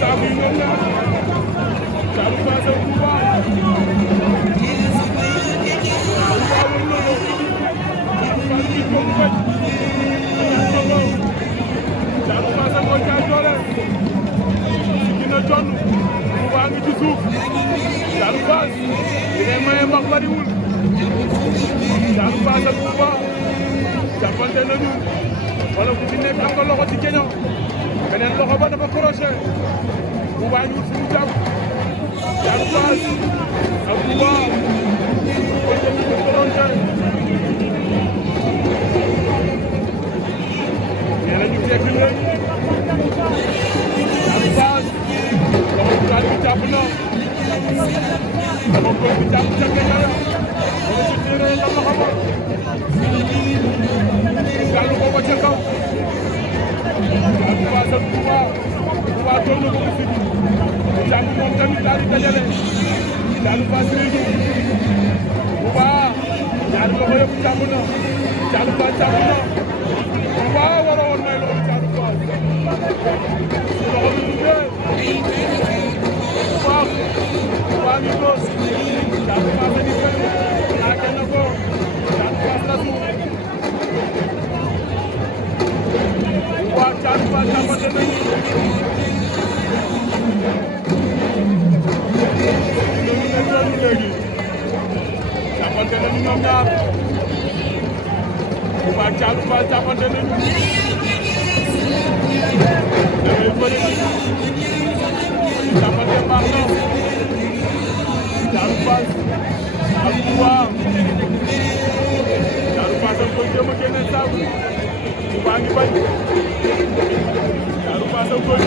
saabu yi ñoom ñaar Thiatou Fass ak Touba Thiatou Fass ak mooy jaay doole dina jonn Touba ngi ci suuf Thiatou Fass li ngay maye mbax bariwul Thiatou Fass ak Touba jàppante nañu wala ku ci nekk am nga loxo ci geño beneen loxo ba dafa crochet Touba ñu wut fu mu jàpp Thiatou Fass ak Touba ko jëmi ko koronte nee na ñu fekk léegi Thiatou Fass loxo droit bi jàpp na loxo gauche bi jàpp ca geño ya wala su tiré la loxo ba gàllu ko ba ca kaw Thiatou Fass ak Touba Touba doon na ko fi jàng moom tamit daal di dajale Thiatou Fass réew Touba ñaari loxo yëpp jàpp na Thiatou Fass jàpp na Touba war a woon may loolu Thiatou Fass loxo bi duggee Touba ngi góos Thiatou Fass a ngi fay laake na ko Thiatou Fass la suuf Touba Thiatou Fass jàppante nañu léegi jàppante nañu ñoom ñaar Touba Thiatou Fass jàppante nañu dangay bëri jàppante baax na Thiatou Fass ak Touba Thiatou Fass ak koy jéem a génne saabu Touba ngi bañ Thiatou Fass ak koy